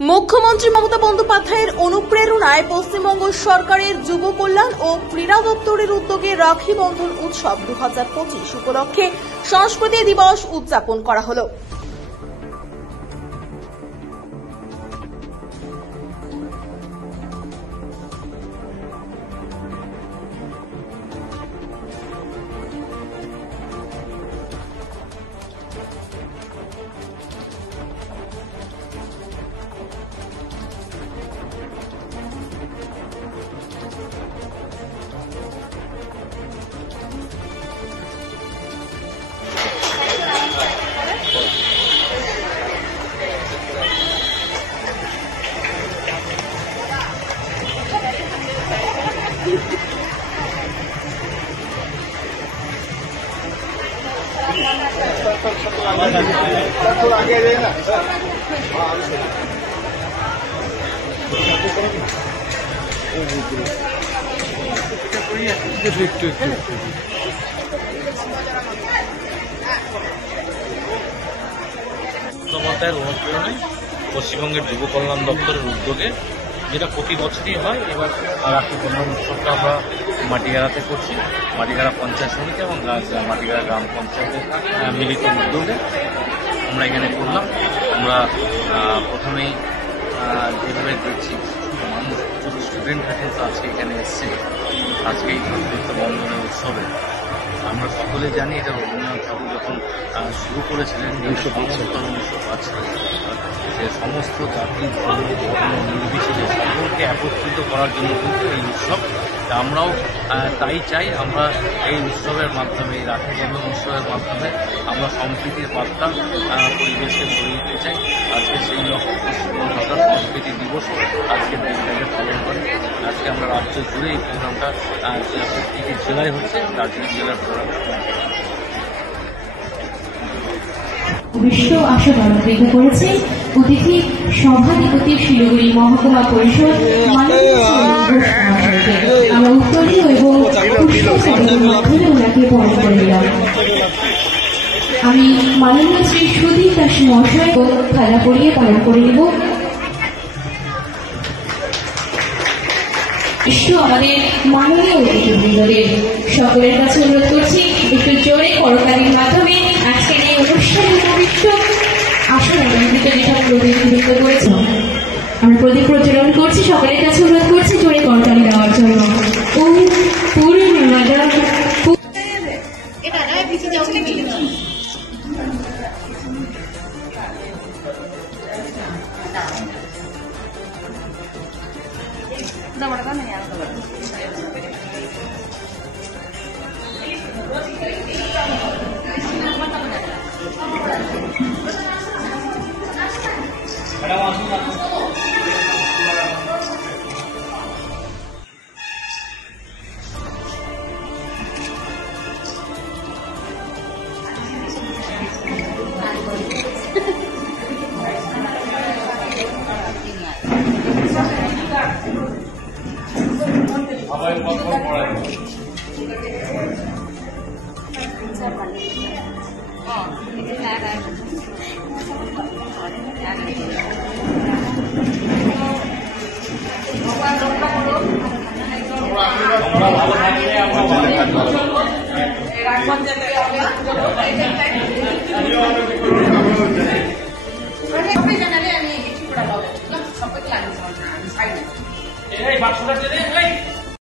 মুখ্যমন্ত্রী মমতা বন্দ্যোপাধ্যায়ের অনুপ্রেরণায় পশ্চিমবঙ্গ সরকারের যুব কল্যাণ ও ক্রীড়া দপ্তরের উদ্যোগে রাখি বন্ধন উৎসব 2025 উপলক্ষে সংস্কৃতি দিবস উদযাপন করা হলো। বন্দ্যোপাধ্যায়ের অনুপ্রেরণায় পশ্চিমবঙ্গের যুব কল্যাণ দপ্তরের উদ্যোগে, যেটা প্রতি বছরই হয়, এবার রাখি বন্ধন উৎসবটা আমরা মাটিগাড়াতে করছি। মাটিগাড়া পঞ্চায়েত সমিতি এবং মাটিগাড়া গ্রাম পঞ্চায়েতের মিলিত উদ্যোগে আমরা এখানে করলাম। আমরা প্রথমেই যেভাবে দেখছি মানুষ, স্টুডেন্টরা কিন্তু আজকে এখানে এসছে, আজকে এই স্বাধীনতা বন্ধনের উৎসবে। আমরা সকলে জানি এটা রবীন্দ্রনাথ ঠাকুর যখন শুরু করেছিলেন 1905 সালে, যে সমস্ত জাতি ধর্ম নির্বিশেষে সকলকে একত্রিত করার জন্য কিন্তু এই উৎসব। আমরাও তাই চাই, আমরা এই উৎসবের মাধ্যমে, এই রাখি বন্ধন উৎসবের মাধ্যমে আমরা সম্প্রীতির বার্তা পরিবেশকে ছড়িয়ে দিতে চাই। আজকে সেই লক্ষ্যে পশ্চিমবঙ্গ সরকার সংস্কৃতি দিবস আজকের দিনটাকে পালন করে। আজকে আমরা রাজ্য জুড়ে এই প্রোগ্রামটা প্রত্যেকটি জেলায় হচ্ছে, দার্জিলিং জেলার প্রোগ্রামটা। বিশ্ব আসর অলঙ্কৃত করেছে অতিথি সভাধিপতি শিলিগুড়ি মহকুমা পরিষদ মাননীয় আমরা উত্তরীয় এবং পুষ্পচারণের মাধ্যমে ওনাকে বরণ করে নিলাম। আমি মাননীয় শ্রী সুধীর দাস মহাশয় থালা পরিয়ে পালন করে নেব। আমাদের মাননীয় অতিথিবৃন্দদের সকলের কাছে অনুরোধ করছি একটু জোরে করতালির মাধ্যমে আজকের এই অনুষ্ঠানের পবিত্র আসন অলঙ্কৃত যেটা প্রতিনিধিত্ব করেছে আমরা প্রদীপ প্রজ্বলন করছি। সকলের কাছে অনুরোধ করছি জোরে করতালি দেওয়ার জন্য। বাক্সটা